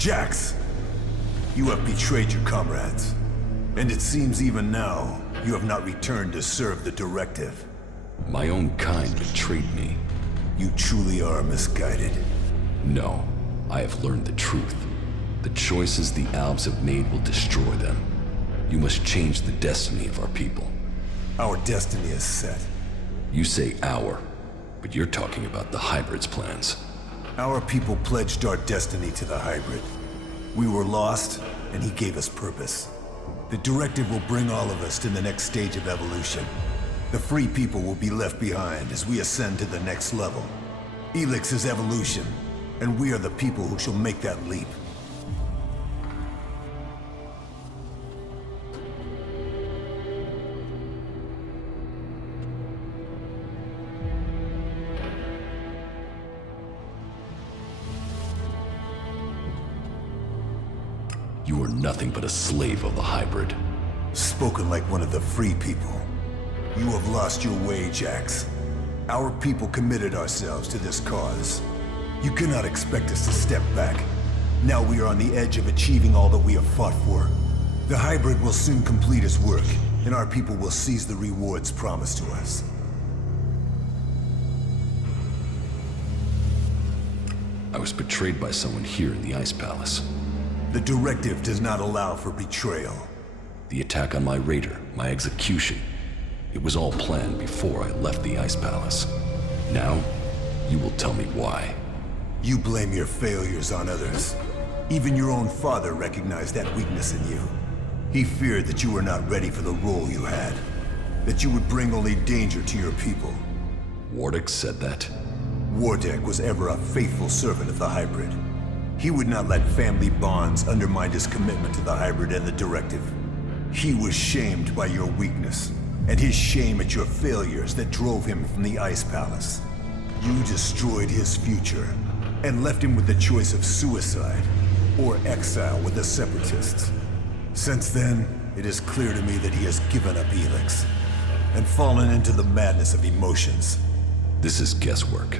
Jax, you have betrayed your comrades. And it seems even now, you have not returned to serve the directive. My own kind betrayed me. You truly are misguided. No, I have learned the truth. The choices the Albs have made will destroy them. You must change the destiny of our people. Our destiny is set. You say our, but you're talking about the Hybrid's plans. Our people pledged our destiny to the Hybrid. We were lost, and he gave us purpose. The directive will bring all of us to the next stage of evolution. The free people will be left behind as we ascend to the next level. Elex is evolution, and we are the people who shall make that leap. You are nothing but a slave of the Hybrid. Spoken like one of the free people. You have lost your way, Jax. Our people committed ourselves to this cause. You cannot expect us to step back. Now we are on the edge of achieving all that we have fought for. The Hybrid will soon complete its work, and our people will seize the rewards promised to us. I was betrayed by someone here in the Ice Palace. The directive does not allow for betrayal. The attack on my raider, my execution. It was all planned before I left the Ice Palace. Now, you will tell me why. You blame your failures on others. Even your own father recognized that weakness in you. He feared that you were not ready for the role you had. That you would bring only danger to your people. Wardick said that? Wardick was ever a faithful servant of the Hybrid. He would not let family bonds undermine his commitment to the Hybrid and the directive. He was shamed by your weakness, and his shame at your failures that drove him from the Ice Palace. You destroyed his future, and left him with the choice of suicide, or exile with the Separatists. Since then, it is clear to me that he has given up Elex, and fallen into the madness of emotions. This is guesswork.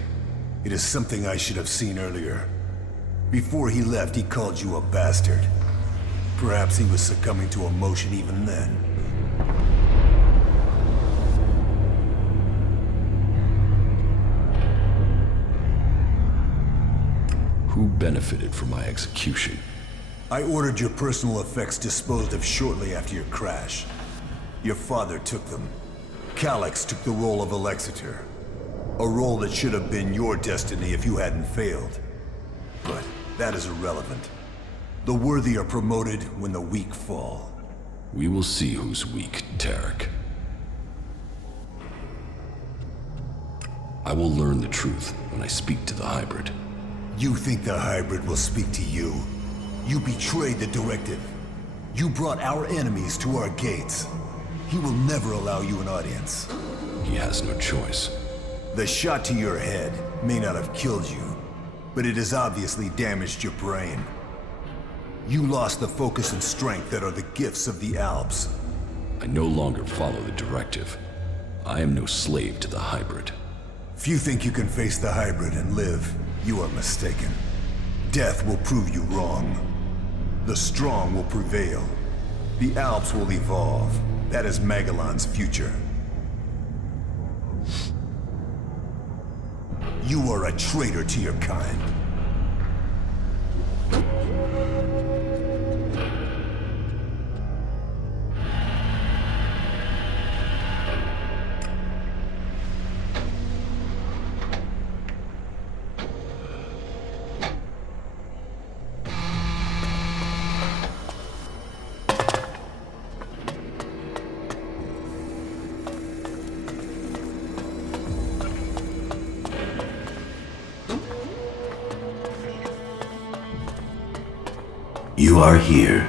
It is something I should have seen earlier. Before he left, he called you a bastard. Perhaps he was succumbing to emotion even then. Who benefited from my execution? I ordered your personal effects disposed of shortly after your crash. Your father took them. Calyx took the role of Alexitor. A role that should have been your destiny if you hadn't failed. But that is irrelevant. The worthy are promoted when the weak fall. We will see who's weak, Tarek. I will learn the truth when I speak to the Hybrid. You think the Hybrid will speak to you? You betrayed the directive. You brought our enemies to our gates. He will never allow you an audience. He has no choice. The shot to your head may not have killed you, but it has obviously damaged your brain. You lost the focus and strength that are the gifts of the Alps. I no longer follow the directive. I am no slave to the Hybrid. If you think you can face the Hybrid and live, you are mistaken. Death will prove you wrong. The strong will prevail. The Alps will evolve. That is Magellan's future. You are a traitor to your kind. You are here.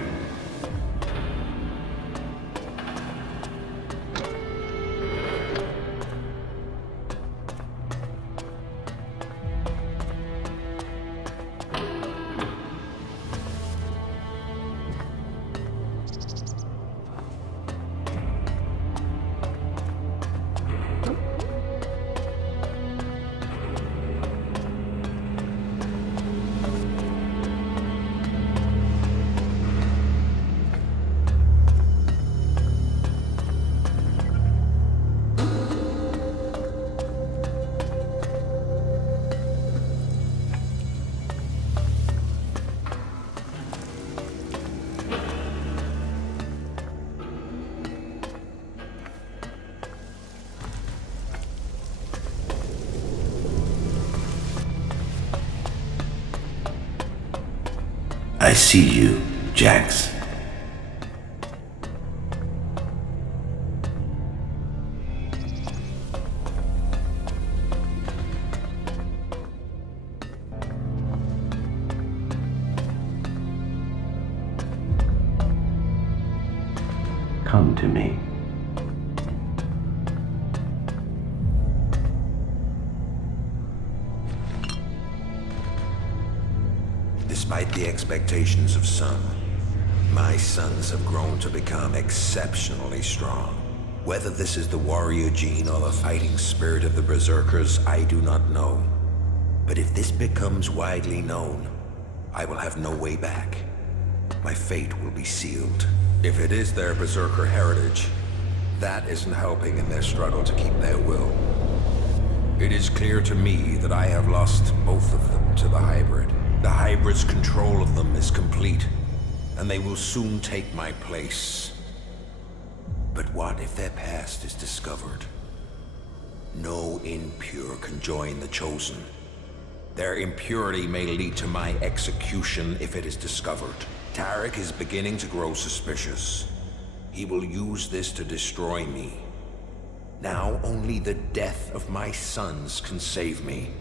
I see you, Jax. Come to me. Despite the expectations of some, my sons have grown to become exceptionally strong. Whether this is the warrior gene or the fighting spirit of the berserkers, I do not know. But if this becomes widely known, I will have no way back. My fate will be sealed. If it is their berserker heritage, that isn't helping in their struggle to keep their will. It is clear to me that I have lost both of them to the hybrid. The hybrid's control of them is complete, and they will soon take my place. But what if their past is discovered? No impure can join the chosen. Their impurity may lead to my execution if it is discovered. Tarek is beginning to grow suspicious. He will use this to destroy me. Now only the death of my sons can save me.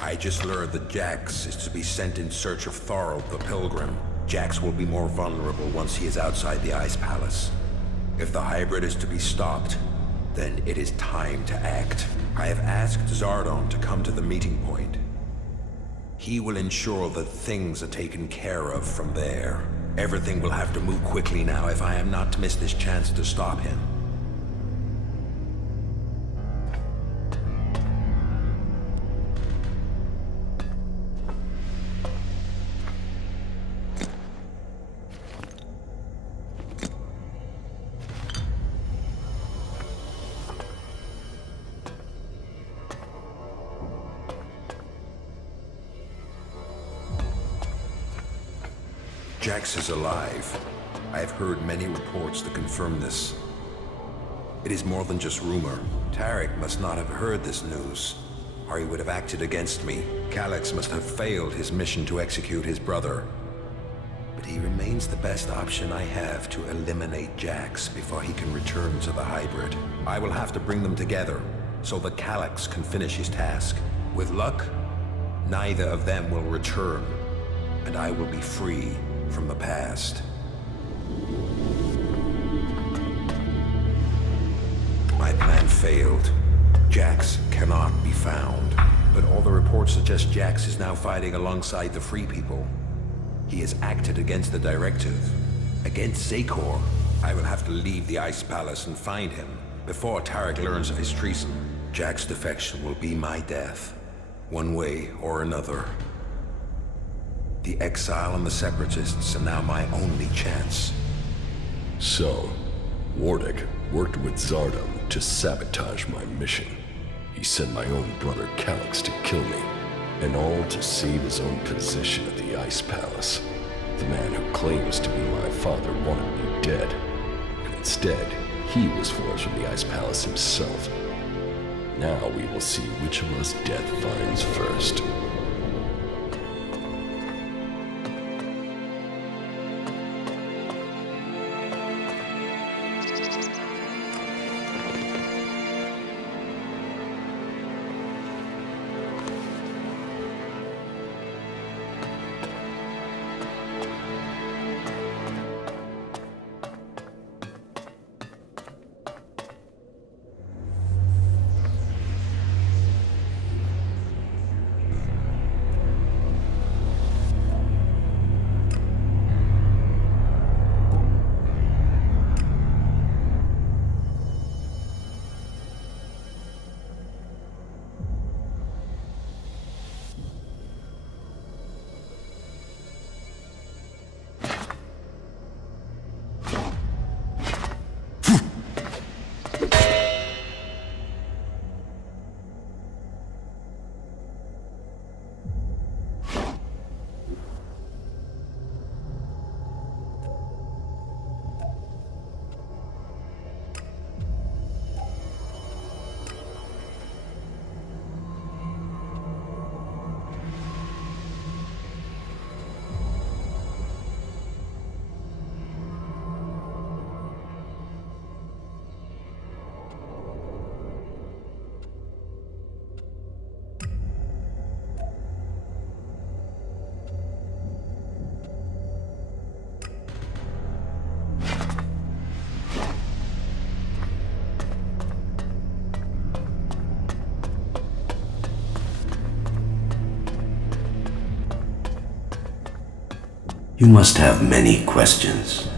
I just learned that Jax is to be sent in search of Thorald the Pilgrim. Jax will be more vulnerable once he is outside the Ice Palace. If the hybrid is to be stopped, then it is time to act. I have asked Zardon to come to the meeting point. He will ensure that things are taken care of from there. Everything will have to move quickly now if I am not to miss this chance to stop him. Jax is alive. I have heard many reports that confirm this. It is more than just rumor. Tarek must not have heard this news, or he would have acted against me. Calyx must have failed his mission to execute his brother. But he remains the best option I have to eliminate Jax before he can return to the hybrid. I will have to bring them together so that Calyx can finish his task. With luck, neither of them will return, and I will be free from the past. My plan failed. Jax cannot be found. But all the reports suggest Jax is now fighting alongside the Free People. He has acted against the directive, against Zakor. I will have to leave the Ice Palace and find him before Tarek learns of his treason. Jax's defection will be my death, one way or another. The exile and the separatists are now my only chance. So, Wardick worked with Zardom to sabotage my mission. He sent my own brother Calyx to kill me, and all to save his own position at the Ice Palace. The man who claims to be my father wanted me dead, and instead, he was forced from the Ice Palace himself. Now we will see which of us death finds first. You must have many questions.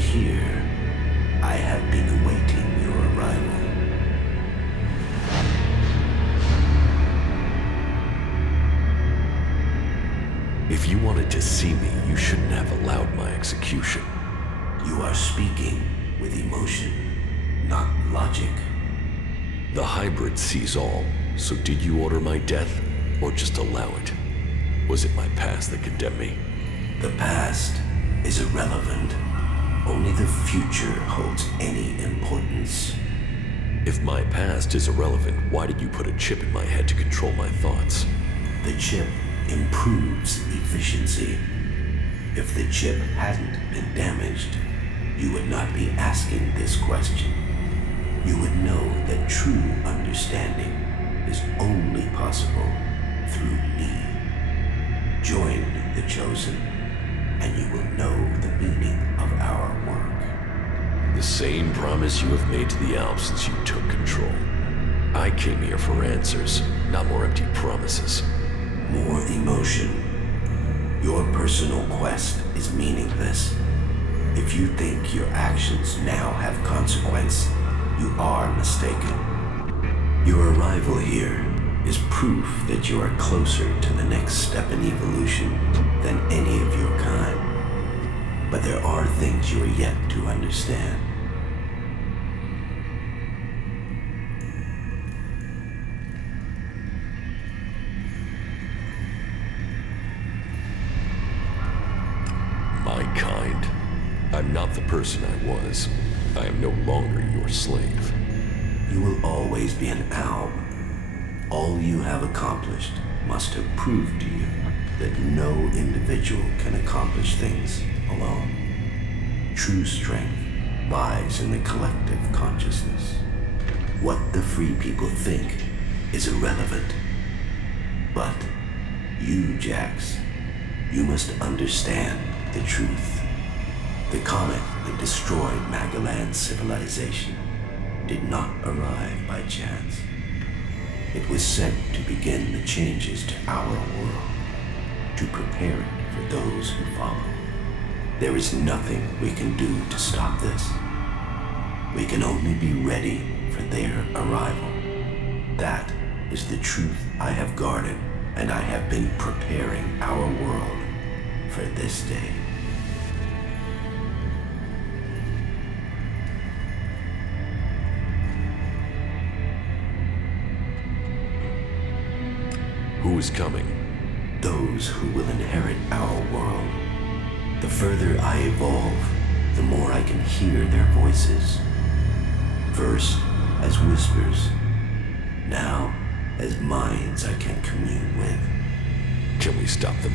Here, I have been awaiting your arrival. If you wanted to see me, you shouldn't have allowed my execution. You are speaking with emotion, not logic. The hybrid sees all, so did you order my death, or just allow it? Was it my past that condemned me? The past is irrelevant. Only the future holds any importance. If my past is irrelevant, why did you put a chip in my head to control my thoughts? The chip improves efficiency. If the chip hadn't been damaged, you would not be asking this question. You would know that true understanding is only possible through me. Join the chosen, and you will know the meaning of our work. The same promise you have made to the Alps since you took control. I came here for answers, not more empty promises. More emotion. Your personal quest is meaningless. If you think your actions now have consequence, you are mistaken. Your arrival here is proof that you are closer to the next step in evolution than any of your kind. But there are things you are yet to understand. My kind? I'm not the person I was. I am no longer your slave. You will always be an alb. All you have accomplished must have proved to you that no individual can accomplish things alone. True strength lies in the collective consciousness. What the free people think is irrelevant. But you, Jax, you must understand the truth. The comet that destroyed Magalan's civilization did not arrive by chance. It was sent to begin the changes to our world, to prepare it for those who follow. There is nothing we can do to stop this. We can only be ready for their arrival. That is the truth I have guarded, and I have been preparing our world for this day. Who is coming? Those who will inherit our world. The further I evolve, the more I can hear their voices. First as whispers, now as minds I can commune with. Can we stop them?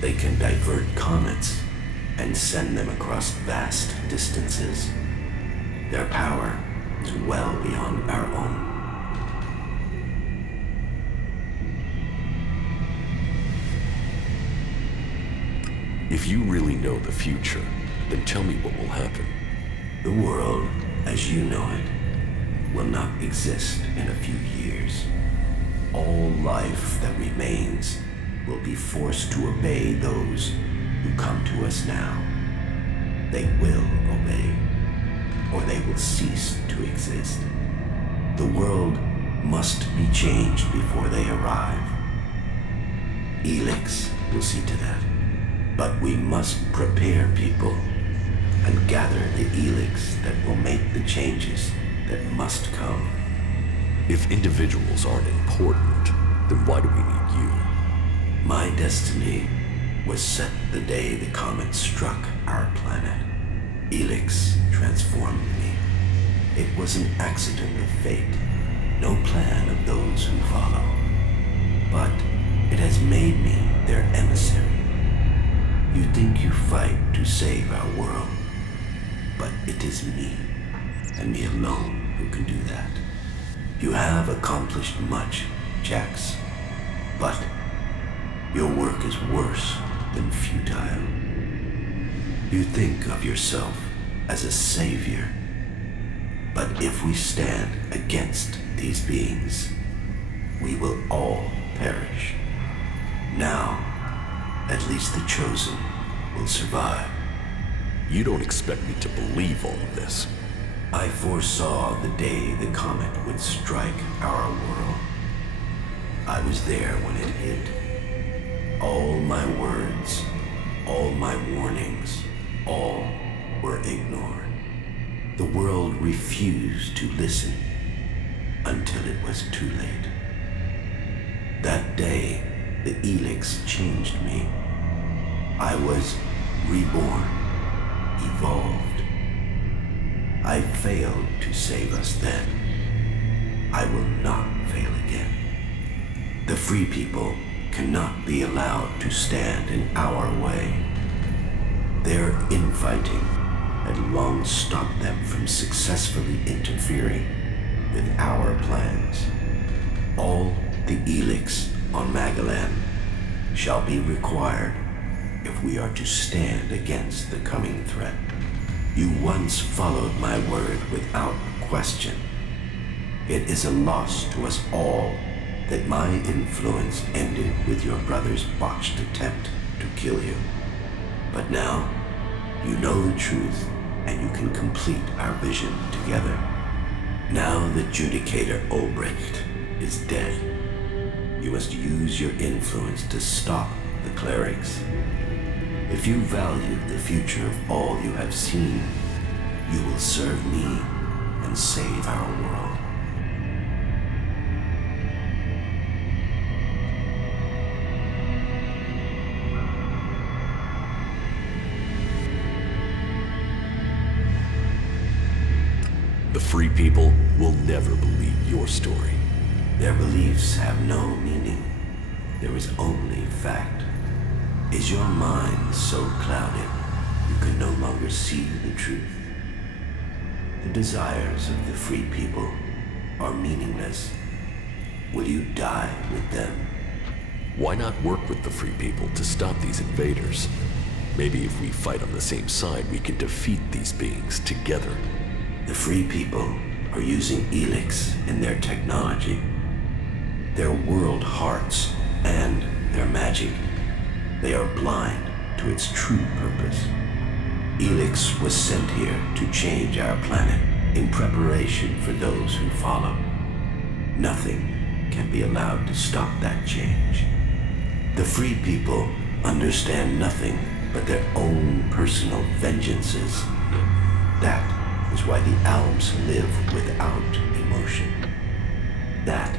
They can divert comets and send them across vast distances. Their power is well beyond our own. If you really know the future, then tell me what will happen. The world, as you know it, will not exist in a few years. All life that remains will be forced to obey those who come to us now. they will obey, or they will cease to exist. The world must be changed before they arrive. Elex will see to that. But we must prepare people and gather the Elex that will make the changes that must come. If individuals aren't important, then why do we need you? My destiny was set the day the comet struck our planet. Elex transformed me. It was an accident of fate, no plan of those who follow. But it has made me their emissary. You think you fight to save our world, but it is me, and me alone, who can do that. You have accomplished much, Jax, but your work is worse than futile. You think of yourself as a savior, but if we stand against these beings, we will all perish. Now, at least the chosen will survive. You don't expect me to believe all of this. I foresaw the day the comet would strike our world. I was there when it hit. All my words, all my warnings, all were ignored. The world refused to listen until it was too late. That day, the Elex changed me. I was reborn, evolved. I failed to save us then. I will not fail again. The free people cannot be allowed to stand in our way. Their infighting had long stopped them from successfully interfering with our plans. All the Elex on Magellan shall be required if we are to stand against the coming threat. You once followed my word without question. It is a loss to us all that my influence ended with your brother's botched attempt to kill you. But now, you know the truth, and you can complete our vision together. Now the Judicator Ulbricht is dead. You must use your influence to stop the clerics. If you value the future of all you have seen, you will serve me and save our world. The free people will never believe your story. Their beliefs have no meaning. There is only fact. Is your mind so clouded you can no longer see the truth? The desires of the free people are meaningless. Will you die with them? Why not work with the free people to stop these invaders? Maybe if we fight on the same side, we can defeat these beings together. The free people are using Elex in their technology, their world hearts, and their magic. They are blind to its true purpose. Elex was sent here to change our planet in preparation for those who follow. Nothing can be allowed to stop that change. The free people understand nothing but their own personal vengeances. That is why the Alps live without emotion. That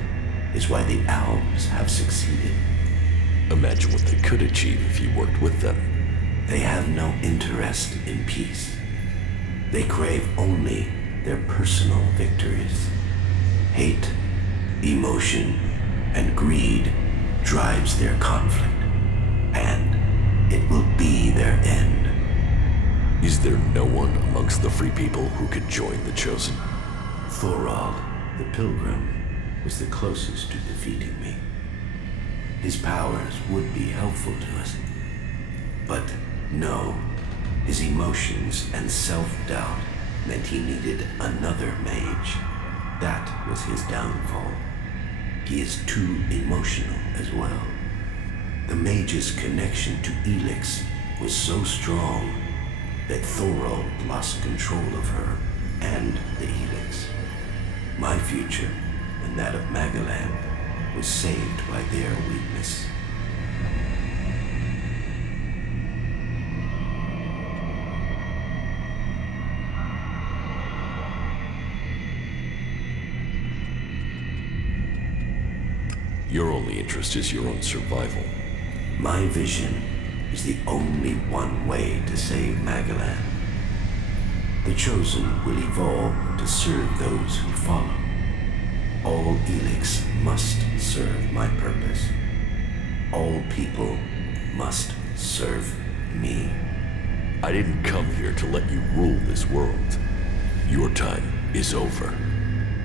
is why the Alps have succeeded. Imagine what they could achieve if you worked with them. They have no interest in peace. They crave only their personal victories. Hate, emotion, and greed drives their conflict, and it will be their end. Is there no one amongst the free people who could join the Chosen? Thorald, the Pilgrim, was the closest to defeating me. His powers would be helpful to us. But no, his emotions and self-doubt meant he needed another mage. That was his downfall. He is too emotional as well. The mage's connection to Elex was so strong, that Thorold lost control of her and the Elex. My future and that of Magellan was saved by their weakness. Your only interest is your own survival. My vision is the only one way to save Magellan. The Chosen will evolve to serve those who follow. All Elex must serve my purpose. All people must serve me. I didn't come here to let you rule this world. Your time is over.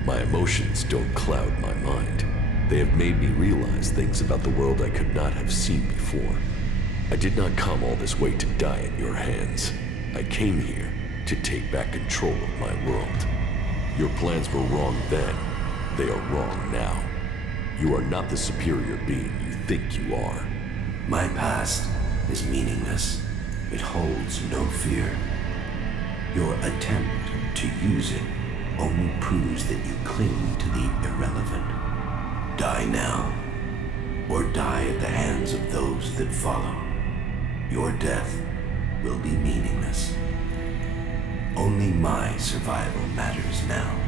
My emotions don't cloud my mind. They have made me realize things about the world I could not have seen before. I did not come all this way to die at your hands. I came here to take back control of my world. Your plans were wrong then. They are wrong now. You are not the superior being you think you are. My past is meaningless. It holds no fear. Your attempt to use it only proves that you cling to the irrelevant. Die now, or die at the hands of those that follow. Your death will be meaningless. Only my survival matters now.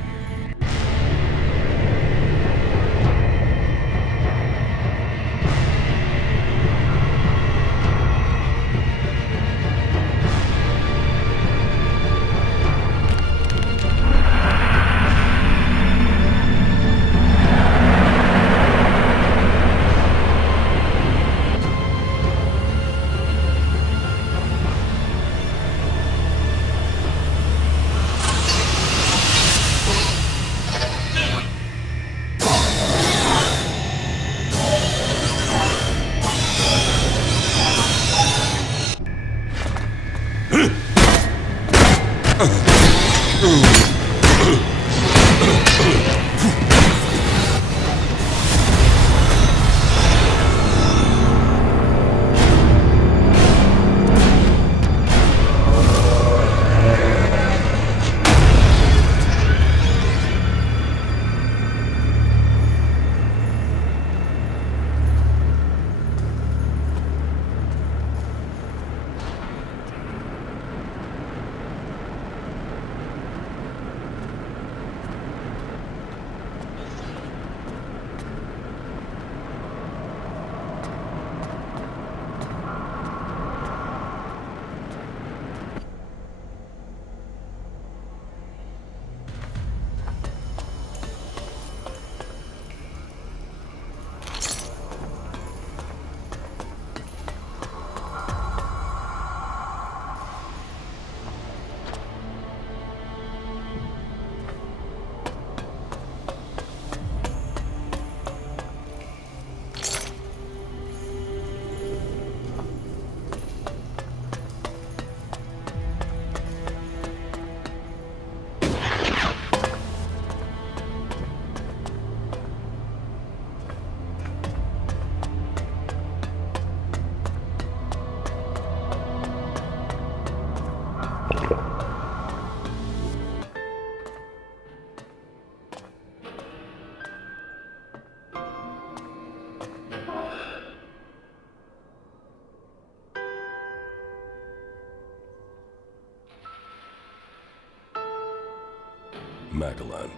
Magellan,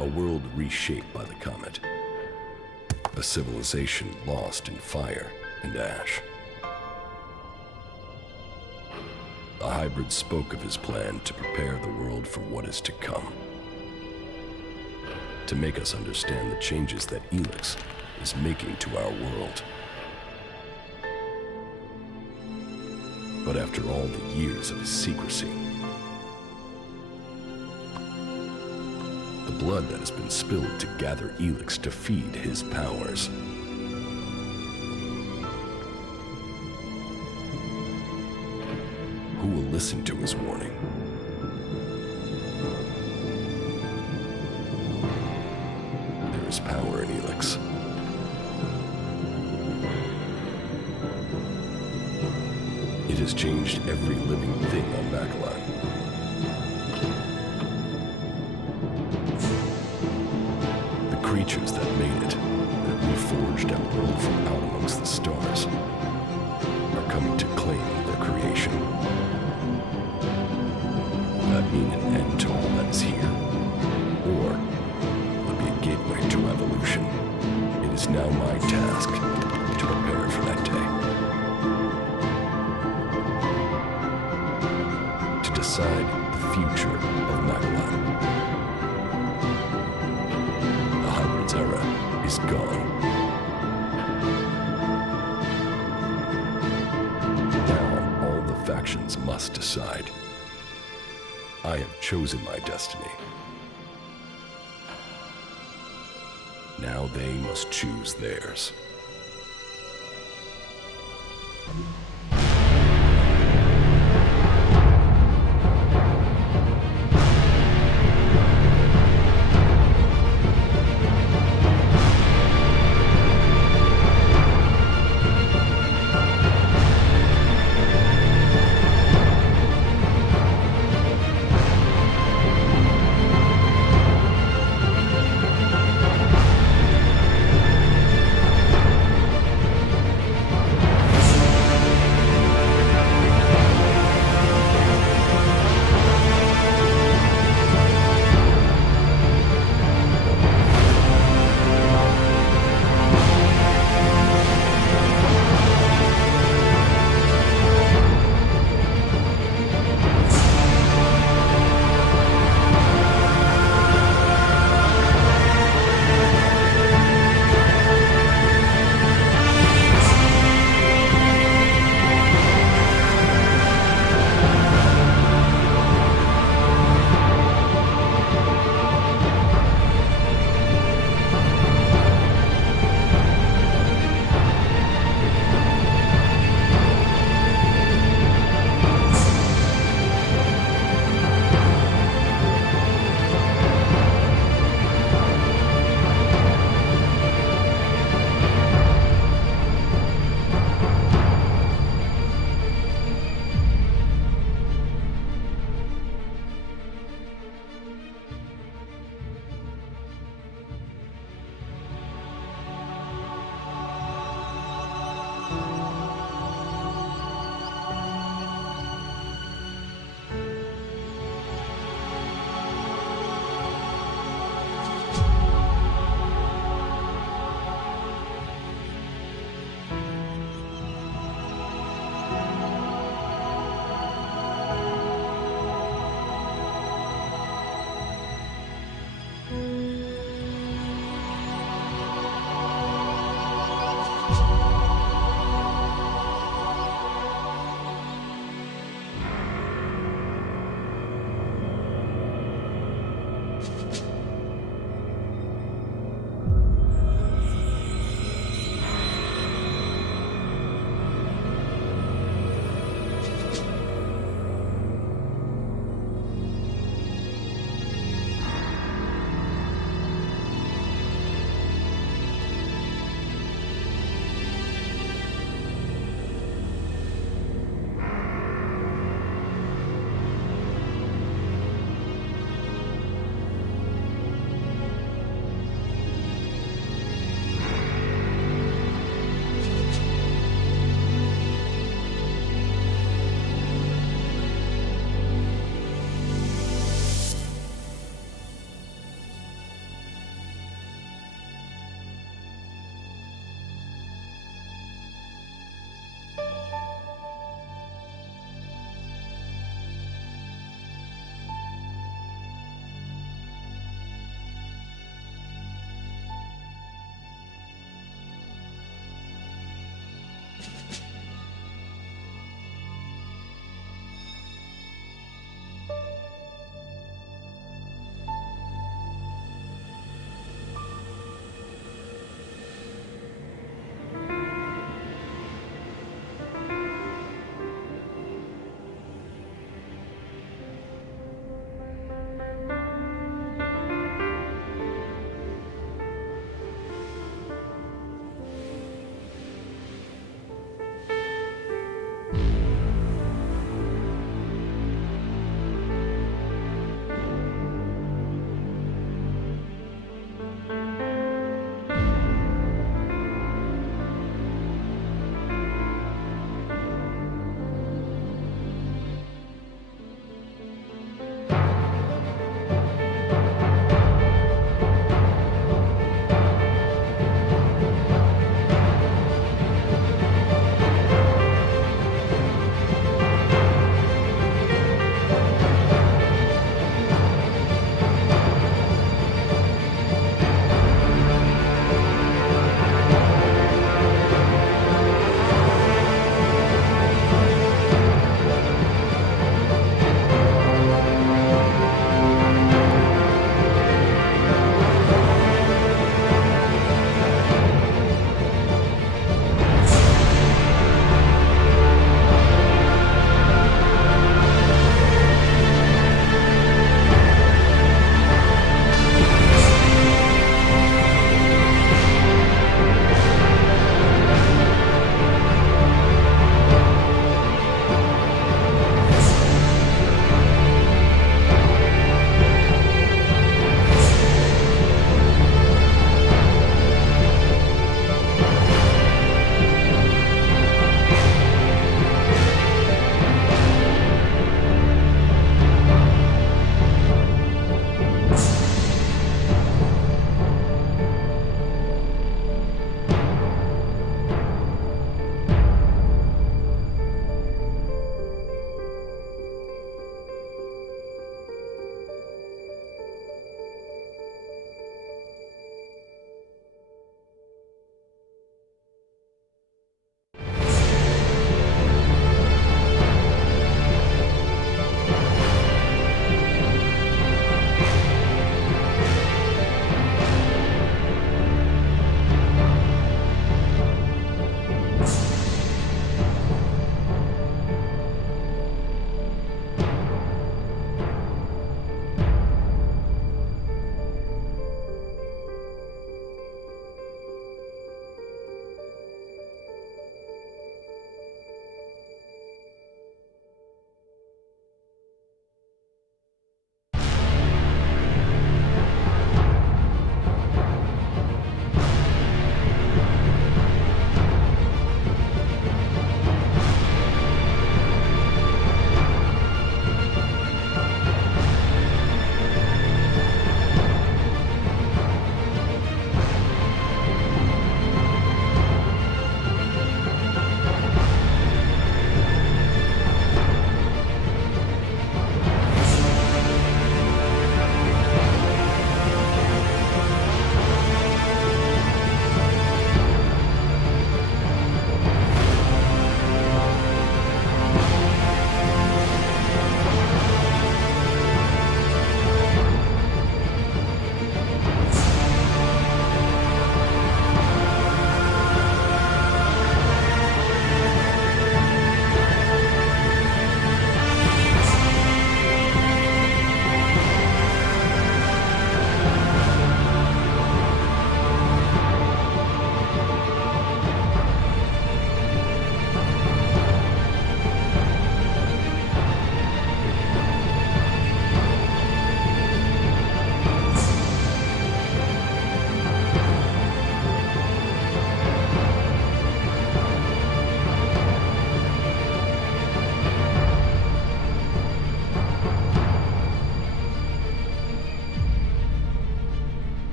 a world reshaped by the comet. A civilization lost in fire and ash. The hybrid spoke of his plan to prepare the world for what is to come. To make us understand the changes that Elex is making to our world. But after all the years of his secrecy, the blood that has been spilled to gather Elex to feed his powers. Who will listen to his warning? There is power in Elex. It has changed every living thing on Magellan. The creatures that made it, that reforged our world from out amongst the stars, are coming to claim their creation. Will that mean an end to all that is here? Or will it be a gateway to evolution? It is now my task to prepare for that day. To decide the future of Magellan. The Hybrids era is gone. Now all the factions must decide. I have chosen my destiny. Now they must choose theirs.